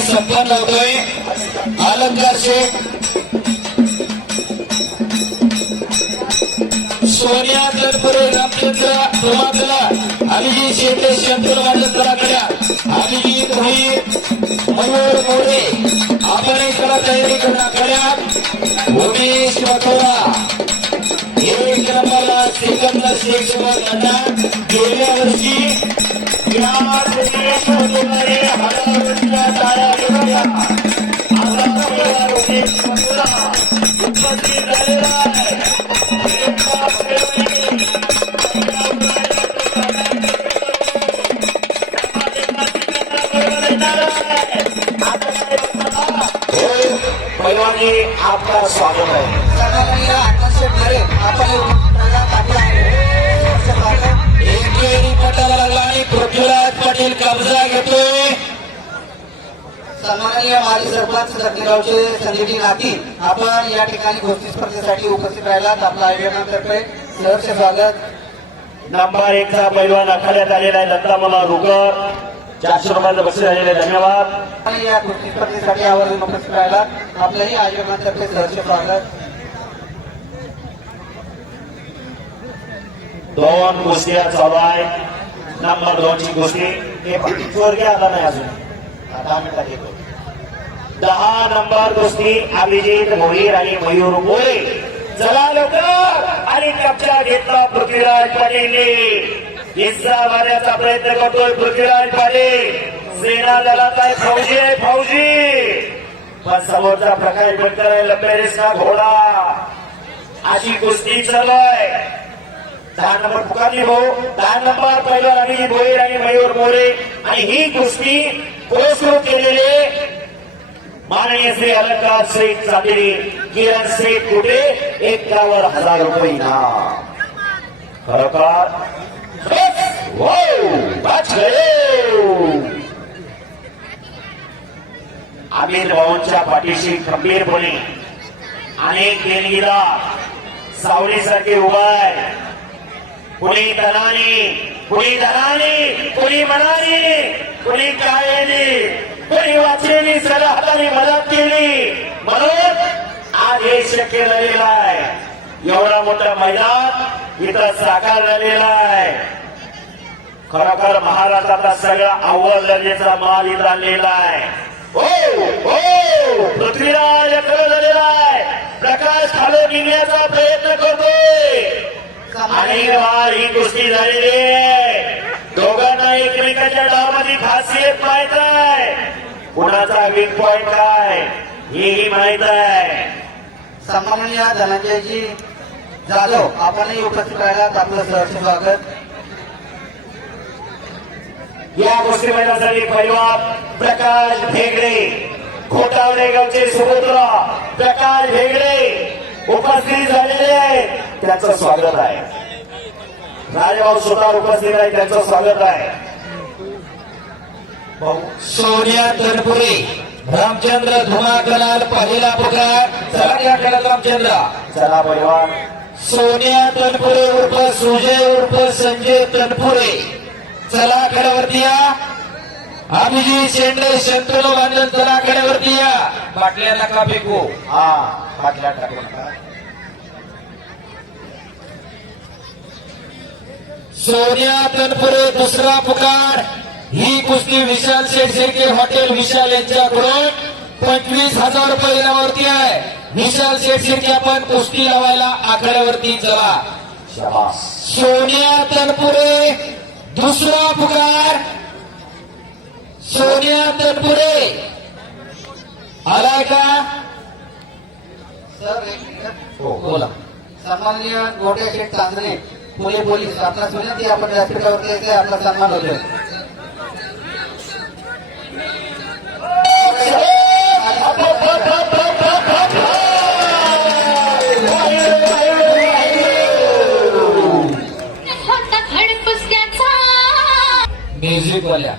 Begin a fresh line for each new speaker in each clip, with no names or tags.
ठिकाणी संपन्न होतोय अलंकार शेख सोनिया तनपुरे रामचंद्र धुमाकला अभिजित शेटे शंकर मांडकराकड्या अभिजित भोईर मयूर मोरे आपण कला तयारी करण्याकड्या उमेश मथोरा एक नंबरला सिकंदर शेख सोबत लढा गेल्या वर्षी या दिनेश मथुराने हजारोच्या तारा आहे
आपका स्वागत
आपण
पाटील कब्जा घेतोय.
सन्माननीय माजी सरपंच दक्षिणगावचे संदीपजी नाती आपण या ठिकाणी गोष्टी स्पर्धेसाठी उपस्थित राहिलात. आपलं आयोजनातर्फे सहर्ष स्वागत.
नंबर एक चा पैलवान आखाड्यात आलेला आहे दत्ता मला रुकर. चारशे रुपयाचं बक्षीस झालेले आहे. धन्यवाद.
आणि या गोष्टी स्पर्धेसाठी आवर्जून उपस्थित राहिलात. आपलंही आयोजनातर्फे सहर्ष स्वागत.
दोन कुस्त्या चालू आहे नंबर दोन ची कुस्ती. हे स्वर्गीय आला नाही अजून. दहा मिनिटात येतो दहा नंबर दोस्ती अभिजित मोहीर आणि मयूर मोरे चला लवकर. आणि कब्जा घेतला पृथ्वीराज पाटीलने. हिस्सा मारण्याचा प्रयत्न करतोय पृथ्वीराज पाटील. सेना दलाचा फौजी आहे फौजी. पण समोरचा प्रकाश भटकर आहे लंबेरेसचा घोडा. अशी कुस्ती चालू आहे. दहा नंबर तुकारले भाऊ हो. दहा नंबर पहिला अभिजित भोईर आणि मयूर मोरे. आणि ही कुस्ती पुरस्कृत केलेले माननीय श्री अलंकार श्री चांदेरी किरण श्री कुठे? एकावर हजार रुपये इनाम. खरोखर आमिर भाऊंच्या पाठीशी खंबीरपणे अनेक देणगीला सावलीसारखे उभा आहे. कुणी धनाने कुणी धनाने कुणी मनाने कुणी कायली कुणी वाचलेली सगळ्या हाताने मदत केली. म्हणून आज हे शक्य झालेलं आहे. एवढा मोठा मैदान इथं साकार झालेला आहे. खरोखर महाराष्ट्राचा सगळा अव्वल दर्जेचा माल इथं आणलेला आहे. हो हो पृथ्वीराज झालेला आहे. प्रकाश खालो निघण्याचा प्रयत्न आणि वार ही कुस्ती झालेली आहे. दोघांना एकमेकाच्या डावामध्ये खासियत माहीत आहे. कुणाचा वीक पॉइंट काय हेही माहीत आहे.
सन्माननीय धनंजयजी जाधव आपणही उपस्थित राहिलात. आपलं सहर्ष स्वागत.
या गोष्टी महिन्यासाठी परिवार प्रकाश भेगडे खोटावडे गावचे सुपुत्र प्रकाश भेगडे उपस्थित झालेले आहेत. त्यांचं स्वागत आहे. राजेभाऊ स्वतः उपस्थित आहे त्यांचं स्वागत आहे.
सोनिया तनपुरे रामचंद्र धुमाकलाल पहिला पुकार चला या खेळात रामचंद्र.
चला परिवार
सोनिया तनपुरे उर्फ सुजय उर्फ संजय तनपुरे. चला खेळावरती या. अभिजित शेंडे शंतनू बांधन चला खेळावरती या. बाटल्या नका फेकू
हा बाटल्या टाकू.
नका सोनिया तनपुरे दुसरा पुकार. ही कुस्ती विशाल शेठ शेळके हॉटेल विशाल यांच्याकडून पंचवीस हजार रुपये इनामावरती आहे. विशाल शेठ शेळके आपण कुस्ती लावायला आखाड्यावरती चला.
शाबास.
सोनिया तनपुरे दुसरा पुकार. सोनिया तनपुरे. आलाय का?
सर एक मिनिट.
हो बोला.
सन्माननीय गोटे शेठ चांदणे पुणे पोलीस आपला विनंती आपण व्यासपीठावरती यायचे आपला सन्मान होतोय.
होता खडपुसल्याचा
म्युझिक वाल्या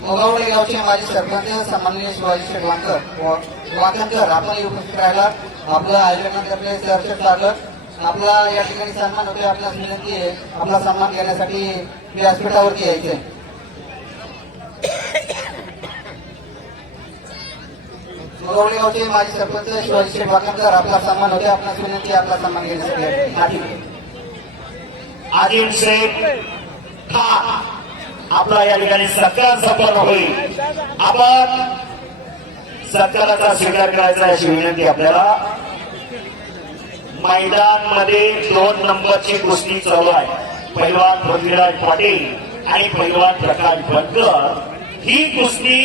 मोगावडे गावचे माजी सरपंच सन्माननीय शिवाजी शेठ वांकर वाकणकर आपण उपस्थित राहिला आपलं आयोजनातर्फे सहर्ष स्वागत आपला या ठिकाणी सन्मान होतोय आपल्यास विनंती आहे आपला सन्मान घेण्यासाठी व्यासपीठावरती यायचंय. गवळेगावचे माजी सरपंच शिवाजी शेठ वाकणकर आपला सन्मान होते आपणास विनंती आपला सन्मान घेण्यासाठी आदिम ठीक
शेख हा आपला या ठिकाणी सत्कार संपन्न होईल. आपण सत्काराचा स्वीकार करायचा अशी विनंती आपल्याला. मैदानमध्ये दोन नंबरची कुस्ती चालू आहे. पहिलवान पृथ्वीराज पाटील आणि पहिलवान प्रकाश बनकर ही कुस्ती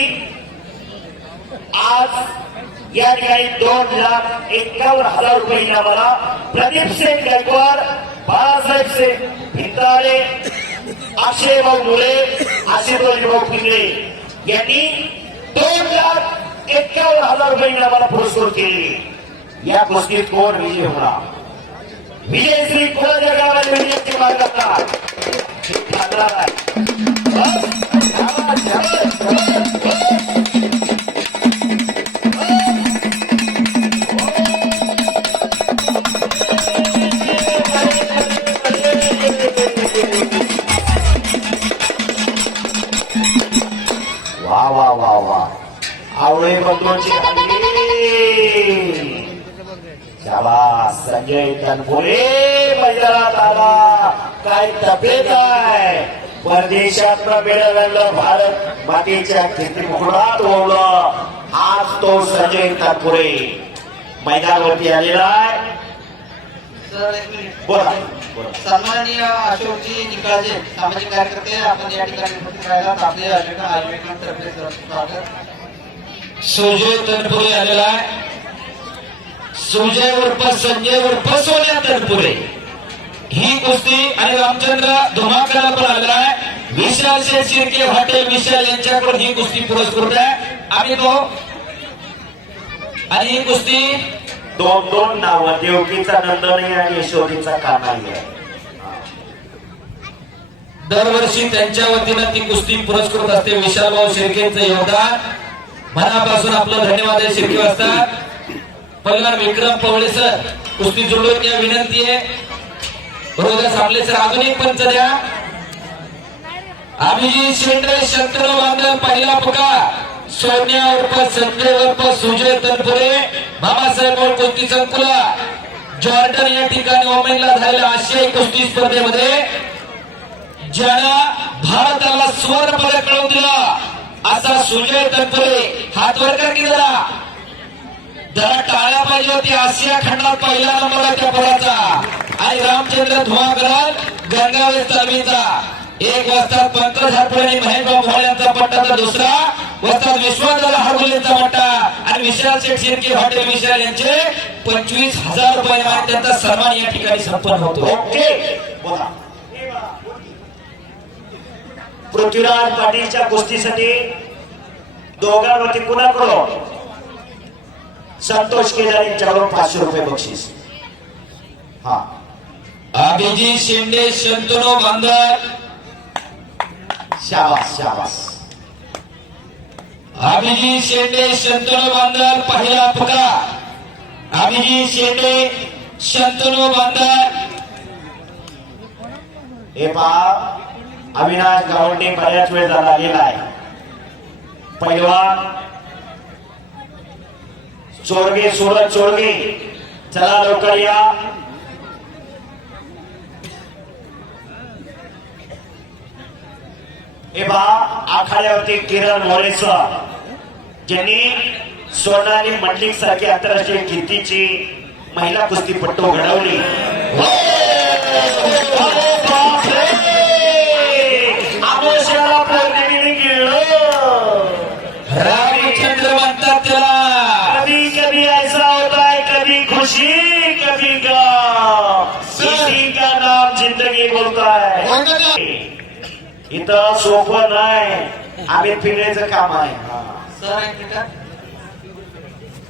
आज या ठिकाणी दोन लाख एक्कावन्न हजार रुपये इनामाला प्रदीप सिंग गायकवाड बाळासाहेब सिंग भिंताळे अक्षय भाऊ मुले आशिषभाऊ भाऊ पिंगळे यांनी दोन लाख एक्कावन्न हजार रुपये इनामाला पुरस्कृत केले या उसकी कोर नहीं हो रहा को जगह पर मीडिया की बात करता वाह वाह वाह वाह। आओ एक बंदोची संजय तनपुरे मैदानात आला. काय तब्येत आहे? परदेशात मिळालेलं भारत मातेच्या मुकुटात ओवलं आज तो संजय तनपुरे. मैदानावरती आलेला आहे.
सर एक मिनिट.
बोला. बोला.
सन्माननीय अशोकजी निकाळजे सामाजिक कार्यकर्ते आपण या ठिकाणी उपस्थित राहिलात आपले स्वागत.
सुजय तनपुरे आलेला आहे. सुजय उर्फ संजय उर्फ सोन्या तनपुरे ही कुस्ती आणि रामचंद्र धुमाकडा पण आलेला आहे. विशाल शिर्के हॉटेल विशाल यांच्याकडून ही कुस्ती पुरस्कृत आहे. आणि तो आणि ही कुस्ती
दोन दोन नावं देवकीचा नंदनी आणि यशोदीचा कानाई आहे?
दरवर्षी त्यांच्या वतीनं ती कुस्ती पुरस्कृत असते. विशालभाऊ शिर्केचं योगदान. मनापासून आपलं धन्यवाद आहे शिर्के वाजतात पहिला विक्रम पवळे सर कुस्ती जोडून या विनंती आहे. रोजा सामले सर अजून एक पंच द्या. अभिजित शेंडे शंतनू बांधव पहिला पुकार. सोन्या उर्फ संजय उर्फ सुजय तनपुरे. बाबासाहेब कुस्ती संकुला? जॉर्डन या ठिकाणी ओमेनला झालेल्या आशियाई कुस्ती स्पर्धेमध्ये ज्यानं भारताला सुवर्ण पदक मिळवून दिला असा सुजय तनपुरे. हात वर कर जरा टाळ्या पाहिजे होती. आशिया खंडात पहिला नंबर आहे आणि रामचंद्र धुमाकरन गंगावे तालमीचा एक वाजता पंकज हरपळे आणि महेशभाऊ भोळ यांचा पट्टा तर दुसरा. वस्तात विश्वासदादा हरगुलेचा पट्टा. आणि विशाल शेठ शिर्के हॉटेल विशाल यांचे पंचवीस हजार रुपये आणि त्यांचा सन्मान या ठिकाणी संपन्न होतो.
ओके. बोला. पृथ्वीराज पाटीलच्या कुस्तीसाठी दोघांवरती कुणाकडून? संतोष केदार यांच्याकडून पाचशे रुपये बक्षीस. हा.
अभिजित शिंदे शंतनू बांदर.
शाबास शाबास.
अभिजित शेंडे शंतनू बांदर पहिला पुकार अभिजित शेंडे शंतनू बांदर.
हे पहा अविनाश गावंडे बऱ्याच वेळ झाला आलेला आहे पैलवान चोरगे सुरत चोरगे. चला लवकर या. हे बा आखाड्यावरती किरण मोरेसर ज्यांनी सोनाली मंडलिक सारखी आंतरराष्ट्रीय कीर्तीची महिला कुस्तीपट्टू घडवली. हो, जिंदगी बोलता इथं सोप नाही. आम्ही फिरायचं काम आहे.
सर एक मिनिट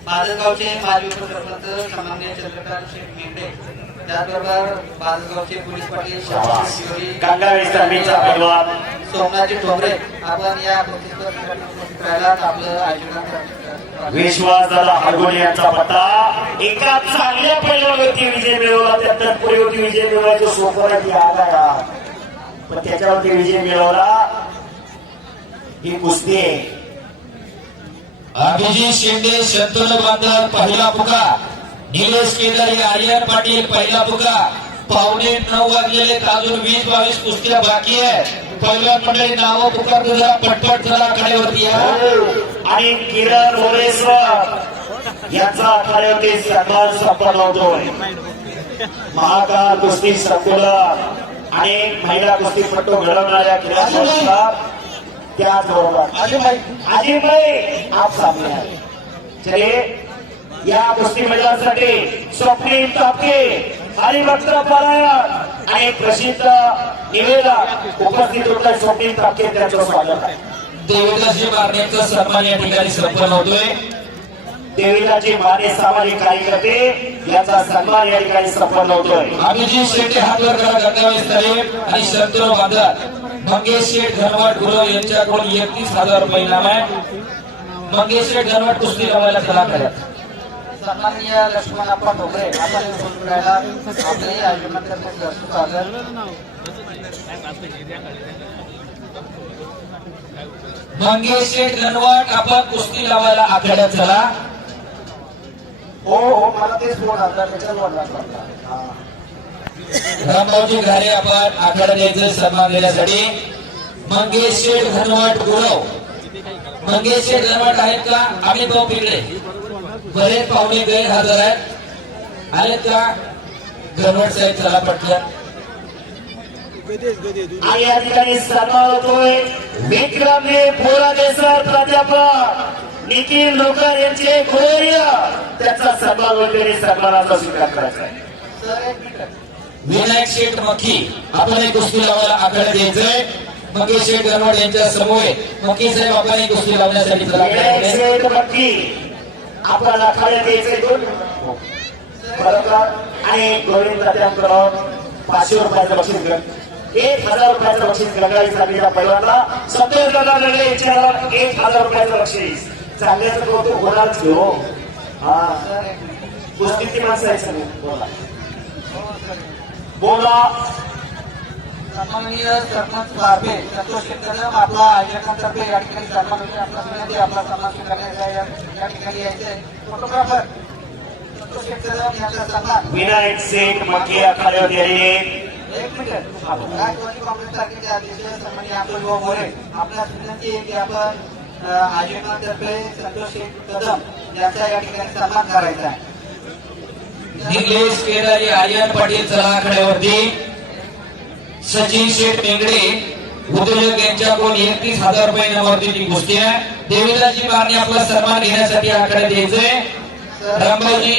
बाजगावचे माजी उपसरपंच सामान्य चंद्रकांत शेठ मेंढे त्याचबरोबर बाजगावचे पोलीस पाटील
शाबास.
शिवरी
गंगावेश तालमीचा पैलवान
सोमनाथजी ठोंबरे आपण या प्रतिस्पर्धेसाठी उपस्थित राहिलात आपलं आयोजन
विश्वास दादा हरगोले यांचा पत्ता. एका चांगल्या पैलवानवरती विजय मिळवला त्या तत्पुरीवरती विजय मिळवायचं सोपं नाही. पण त्याच्यावरती विजय मिळवला ही कुस्ती आहे.
अभिजित शिंदे शंतनू बांधर पहिला पुकार. निलेश केदारी आर्यन पाटील पहिला पुकार पावणे नऊ वाजलेले अजून वीस बावीस कुस्त्या बाकी आहे पहिल्या मंडळी नावं पुकार तुझा पटपट चला आखाड्यावरती या.
आणि किरण मोरेश्वर यांचा आखाड्यावरती सन्मान संपन्न होतोय. महाकाल कुस्ती संकुलन आणि महिला कुस्तीपट्टू घडवणाऱ्या किरण मोरेश्वर त्याचबरोबर अजिमभाई आप सामने चलिए या कुस्ती मैदानासाठी स्वप्नील तापके हरिभक्त पारायण आणि प्रसिद्ध निवेदक उपस्थित होते स्वप्नील तापके त्यांचं स्वागत आहे.
देवदासजी मारण्याचा सन्मान या ठिकाणी संपन्न होतोय.
देवीलाची माने सामाजिक कार्यकर्ते याचा सन्मान या ठिकाणी संपन्न होतोय.
अभिजित शेट्टी हातवर करा गंगावे स्थळे आणि शंतनू बांधर मंगेश शेठ धनवट गुरव यांच्याकडून एकतीस हजार रुपये इनाम आहे. मंगेश शेठ धनवट कुस्ती लावायला चला करत.
सन्माननीय लक्ष्मण अप्पा ठोकरे आपण दर्शक स्वागत
मंगेश शेठ धनवट आपण कुस्ती लावायला आखाड्यात चला.
हो हो मला तेच बोल आता त्याच्याच
रामभाऊजी घारे आपण आखाड्यात द्यायचं सन्मान देण्यासाठी. मंगेश शेठ गुरव. मंगेश शेठ धनवट आहेत का? आम्ही भाऊ पिकडे बरेच पाहुणे गैरहजर आहेत. आहेत का? धनवट साहेब चला पटलं
आणि या ठिकाणी सन्मान होतोय विक्रमने बोरादे सर प्राध्यापक निखिल लोकर यांचे गुरुवर्य त्याचा सन्मान वगैरे सन्मानाचा स्वीकार करायचा आहे.
विनायक शेठ मखी आपण एक कुस्ती लावायला आखाड्यात द्यायचंय. मंगेश शेठ गणवट यांच्या समोर. मखी साहेब आपण एक कुस्ती लावण्यासाठी आपल्याला
विनायक द्यायचे दोन आणि गोविंद तात्यांकडून पाचशे रुपयाचं बक्षीस घेऊन एक हजार रुपयाचं बक्षीस गंगाई साहेबीला पहिल्यांदा सत्तर दादा लढले याच्यावर एक हजार रुपयाचं बक्षीस. चांगल्याचं कौतुक होणारच घेऊ हो?
हा? सर
गोष्टीची माणसं आहे सगळी. बोला. बोला.
सन्माननीय सरपंच बारबे संतोष कदम आपला आयोजकांतर्फे या ठिकाणी सन्मान होते आपला विनंती आहे, आपला सन्मान स्वीकारण्याचा या ठिकाणी यायचे आहे फोटोग्राफर संतोष कदम यांचा सन्मान.
विनायक गेले
एक मिनिट. राष्ट्रवादी काँग्रेस पार्टीचे अध्यक्ष सन्माननीय अतुल भाऊ मोरे आपल्यास विनंती आहे की आपण आयोजकांतर्फे संतोष कदम यांचा या ठिकाणी सन्मान करायचा आहे.
निलेश केदारी आर्यन पाटील चला सचिन शेठ मेंगडे उद्योजक यांच्याकडून एकतीस हजार रुपये ती कुस्ती आहे. देवीदासजी मारणे आपला सन्मान घेण्यासाठी आखाड्यात द्यायचंय रामभाऊजी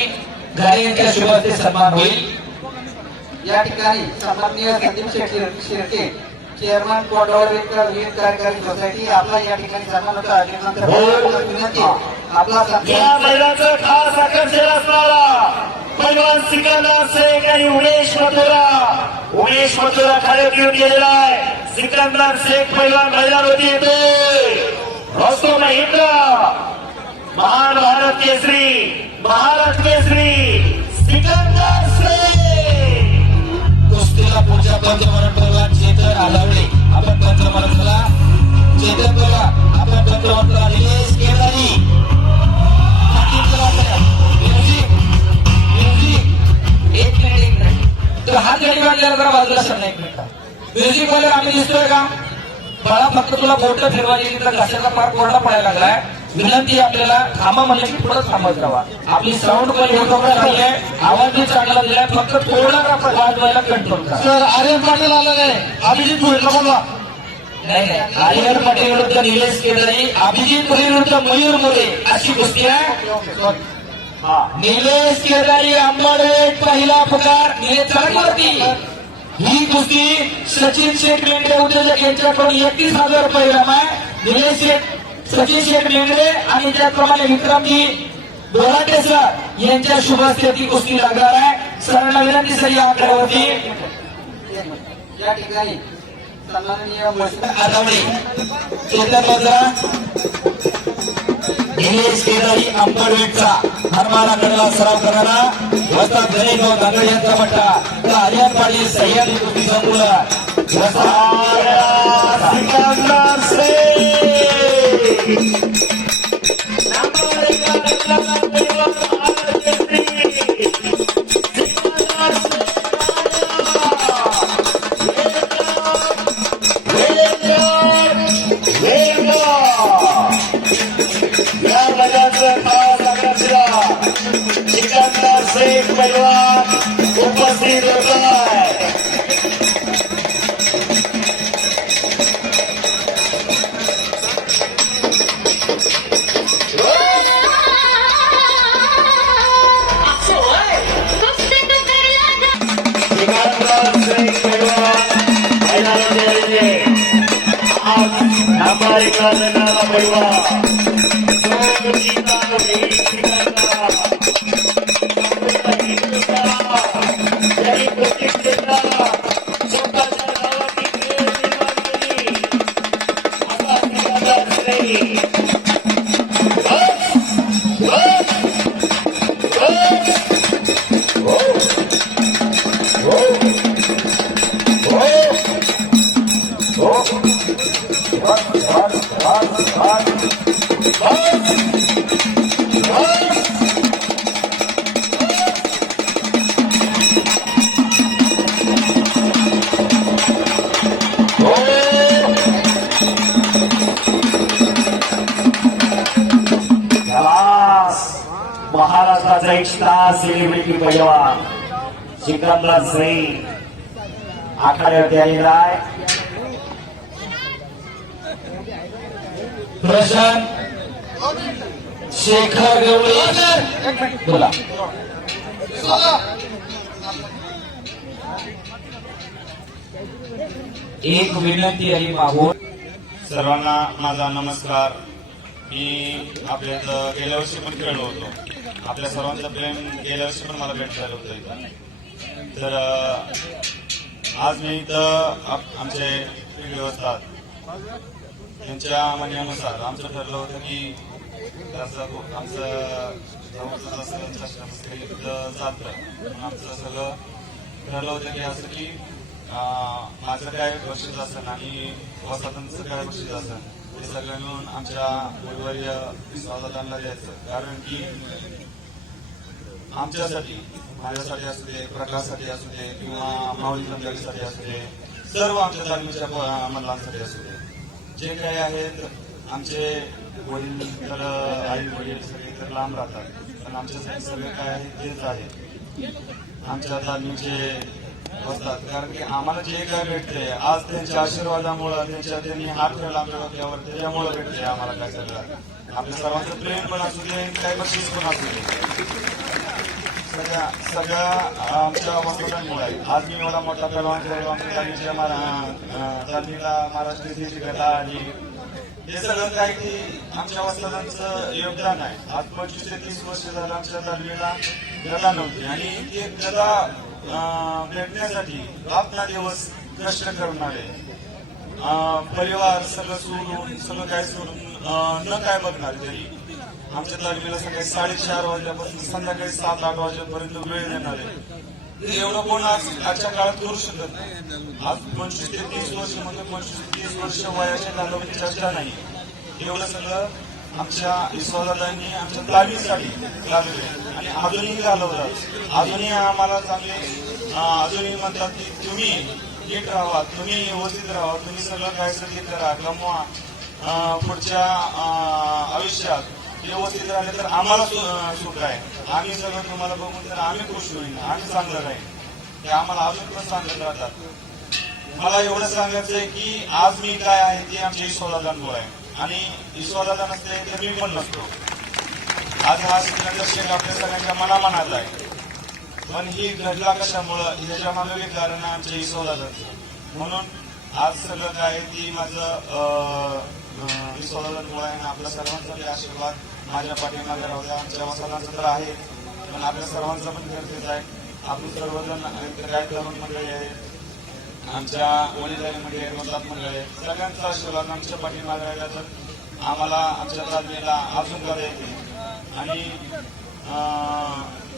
घारे यांच्या शुभ हस्ते सन्मान होईल.
या ठिकाणी सन्माननीय संदीप शेट्टी शिर्के चेअरमन कोंडवळीकर विविध कार्यकारी सोसायटी आपला या ठिकाणी सन्मान होता. आयोजकांतर्फे विनंती आहे. आपला
या
सन्मान
महिलाचं खास आकर्षण असणारा पैलवान सिकंदर शेख आणि उमेश मथुरा. उमेश मथुरा खाली घेऊन गेलेला आहे सिकंदर शेख पैलवान मैदानावरती येतोय. रस्तो महिंद्र. महान भारत केसरी. महाराज केसरी. सिकंदर शेख
कुस्तीला पुढच्या पंच म्हणून चेतन आलावडे आपण पंच चला चेतन बोला आपण पंच म्हणतो निलेश तर हात गाडी बांधल्याला जरा बाजूला सर एक मिनिट. म्युझिक वाले आम्ही दिसतोय का? बाळा फक्त तुला बोट फिरवायची तर घशाचा पार कोरडा पडायला लागलाय. विनंती आपल्याला थांबा म्हणलं की पुढे थांबत राहा. आपली साऊंड पण हेडफोन चांगली आहे. आवाज बी चांगला दिलाय. फक्त थोडा वाजवायला कंट्रोल करा.
सर आर्यन पाटील आला नाही अभिजित भोईरला बोलवा.
नाही नाही. आर्यन पाटील विरुद्ध निलेश केदारी अभिजित विरुद्ध मयूर मोरे अशी कुस्ती आहे. निलेश केदारी अंबरवेट पहिला पुकार निलेश चालकवरती ही कुस्ती सचिन शेठ मेंढरे उद्योजक यांच्याकडून एकतीस हजार रुपये इनाम आहे. निलेश शेठ सचिन शेठ मेंढरे आणि त्याचप्रमाणे विक्रमजी बोराटे सर यांच्या शुभ हस्ते ती कुस्ती लागणार आहे. सरांना विनंती सर या आकड्यावरती
या ठिकाणी सन्माननीय
चेतन निलेश केदारी अंबरवेटचा हरमारा कडला सराव करणारा. वस्ताद गणेश भाऊ दांगड यांचा पट्टा. तर हरियाण पाटील सह्याद्री कुस्ती संकुलन वस्ताद
आज नंबर एकला जाणारा सिकंदर सिंग आखाड्यावरती आलेला आहे
प्रशांत शेखर गवळी. बोला. एक विनंती आहे मागून
सर्वांना माझा नमस्कार. मी आपल्या गेल्या वर्षी पण खेळलो होतो. आपल्या सर्वांचं प्रेम गेल्या वर्षी पण मला भेट झालं होतं. इथं तर आज मी इथं आप- आमचे व्हिडिओ असतात त्यांच्या म्हणण्यानुसार आमचं ठरलं होतं की त्याचं आमचं जवळचं असं चालतं आमचं सगळं ठरलं होतं की असं की माझं काय बक्षीस असेल आणि वसाहतांचं काय बक्षीस असेल ते सगळं मिळून आमच्या गुरुवर्य स्वागतांना द्यायचं. कारण की आमच्यासाठी माझ्यासाठी असू दे प्रकाशसाठी असू दे किंवा माऊली मंदिरासाठी असू दे सर्व आमच्या तालमीच्या प- मंडळांसाठी असू दे. जे काही आहेत आमचे वडील तर आई वडील सगळे तर लांब राहतात. पण आमच्यासाठी सगळे काय आहे तेच आहे. आमच्या तालमीचे असतात. कारण की आम्हाला जे काय भेटते आज त्यांच्या आशीर्वादामुळं त्यांच्या त्यांनी हात ठेवला आमच्या डोक्यावर त्याच्यामुळं भेटते आम्हाला काय सगळं. आपल्या सर्वांचं प्रेम पण असू दे काय बक्षीस पण असू दे. सगळ्या सगळ्या आमच्या वस्तुतांमुळे आहे. आज मी एवढा मोठा पहलवान झालो आमच्या तालीच्या तालमीला महाराष्ट्र केसरीची आणि हे सगळं काय की आमच्या वस्तादांचं योगदान आहे. आज पंचवीस ते तीस वर्ष झालं आमच्या तालमीला गदा नव्हती. आणि ते गदा भेटण्यासाठी आपला दिवस कष्ट करणारे परिवार सगळं सोडून सगळं काय सोडून न काय बघणार तरी आमच्या तालमीला सकाळी साडेचार वाजल्यापासून संध्याकाळी सात आठ वाजेपर्यंत वेळ देणार आहे. एवढं कोण आज आजच्या काळात करू शकत नाही. आज पंचवीस ते तीस वर्ष म्हणजे पंचवीस ते तीस वर्ष वयाच्या घालवण्याची चर्चा नाही. एवढं सगळं आमच्या ईश्वरदादांनी आमच्या तालमीसाठी घालवले आणि अजूनही घालवतात अजूनही आम्हाला चांगले अजूनही म्हणतात की तुम्ही नीट राहा तुम्ही व्यवस्थित राहा तुम्ही सगळं काय सगळी करा कमवा पुढच्या आयुष्यात व्यवस्थित राहिले तर आम्हाला सुख आहे. आम्ही सगळं तुम्हाला बघून तर आम्ही खुश होईल आम्ही चांगलं राहील ते आम्हाला अजून पण सांगत राहतात. मला एवढं सांगायचं आहे की आज मी काय आहे ते आमच्या ईश्वरदादांमुळे आहे. आणि ईश्वरदादा नसते तर मी पण नसतो. आज हा सिकंदर शेख आपल्या सगळ्यांच्या मनामनात आहे. पण ही घडला कशामुळं? ह्याच्या मागे कारण आमच्या ईश्वरदादाचं म्हणून आज सगळं काय ती माझं ईश्वरदादांमुळे आहे आणि आपल्या सर्वांचा आशीर्वाद माझ्या पाठीमागे राहूया. आमच्या वसादांचा तर आहे. पण आपल्या सर्वांचा पण गरजेचं आहे. आपण सर्वजण इथे काय तरुण मंडळी आहेत आमच्या वडीलधारी मंडळी आहेत मतदार मंडळी आहेत सगळ्यांचा आशीर्वाद आमच्या पाठीमागे राहिला तर आम्हाला आमच्या तालमीला अजून करा येते आणि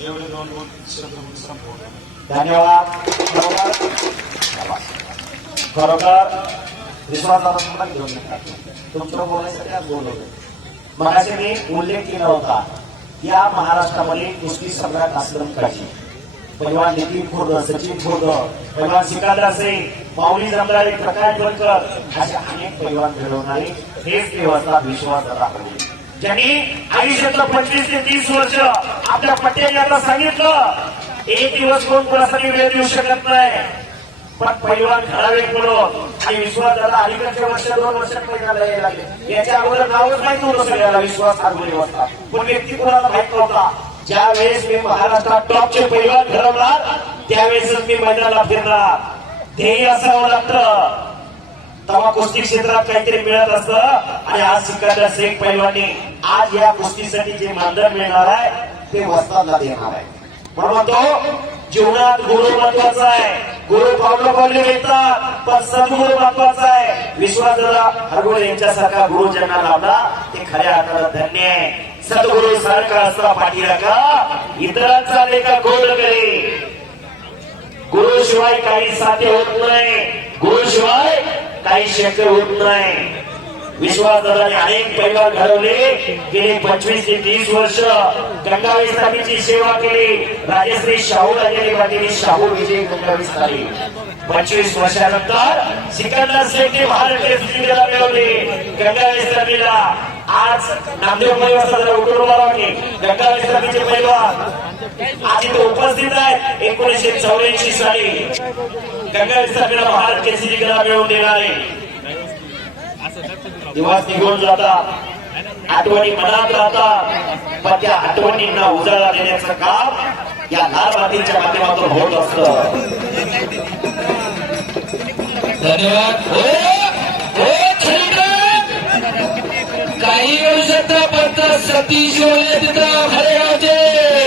एवढे दोन दोन शब्द संपवले
धन्यवाद. खरोखर विश्वासाला सुद्धा घेऊन नका तुमचं बोलण्यासाठी आज बोलवलं. मगाशी मी उल्लेख केला होता. या महाराष्ट्रामध्ये कुस्ती सम्राट आश्रम काढली पैलवान नितीन खोड सचिन खोड पैलवान सिकंदर सिंग माऊली जमदारे प्रकाश बनकर असे अनेक पहिलवान घडवणारे हेच देवाचा विश्वास दाखवले ज्यांनी आयुष्यातलं पंचवीस ते तीस वर्ष आपल्या पट्ट्याने आता सांगितलं एक दिवस कोण कोणासाठी वेळ देऊ शकत नाही? पण पैलवान घडावे म्हणून आणि विश्वास दादा अलीकडच्या वर्ष दोन वर्षात यायला लागले. याच्या अगोदर नावच माहिती होतं सगळ्याला विश्वास आगोली होता. पण व्यक्ती कोणाला माहीत नव्हता? ज्या वेळेस मी महाराष्ट्रात टॉपचे पैलवान घडवणार त्यावेळेसच मी मैदानाला फिरणार. ध्येय असावं लागतं. तेव्हा कुस्ती क्षेत्रात काहीतरी मिळत असत. आणि आज शिकायला शेख पैलवानी आज या कुस्तीसाठी जे मानधन मिळणार आहे ते वस्तादला देणार आहे. म्हणून तो जीवनात गुरु महत्त्वाचा आहे. गुरु पावलं पावले मिळतात पण सद्गुरु महत्त्वाचा आहे. विश्वासदादा हरगोळे यांच्यासारखा गुरु ज्यांना लावला ते खऱ्या अर्थानं धन्य आहे. सद्गुरु सारखा असता पाठीला का? इतरांचा लेखा गोड करे? गुरुशिवाय काही साध्य होत नाही. गुरुशिवाय काही शक्य होत नाही. विश्वासदाराने अनेक परिवार घडवले. गेले पंचवीस ते तीस वर्ष गंगावी स्थानीची सेवा केली. राजश्री शाहू राजेली पाटील शाहू विजय गंगावी स्थानी पंचवीस वर्षानंतर सिकंदर शेट्टी महाराष्ट्र सुशिला मिळवले. गंगावी स्थानीला आज नामदेव पैलवान जरा उठून उभा राहा गंगावी स्थानीचे परिवार आज इथे उपस्थित आहेत. एकोणीसशे चौऱ्याऐंशी साली गंगा स्थानीला भारत केसरी मिळवून देणारे दिवस निघून जातात आठवणी मनात राहतात पण त्या आठवणींना उजाळा देण्याचं काम या लाल मातीच्या माध्यमातून होत असतं.
धन्यवाद. हो हो काही येऊ शकतं पण सतीश ओले तिथं खरेगावचे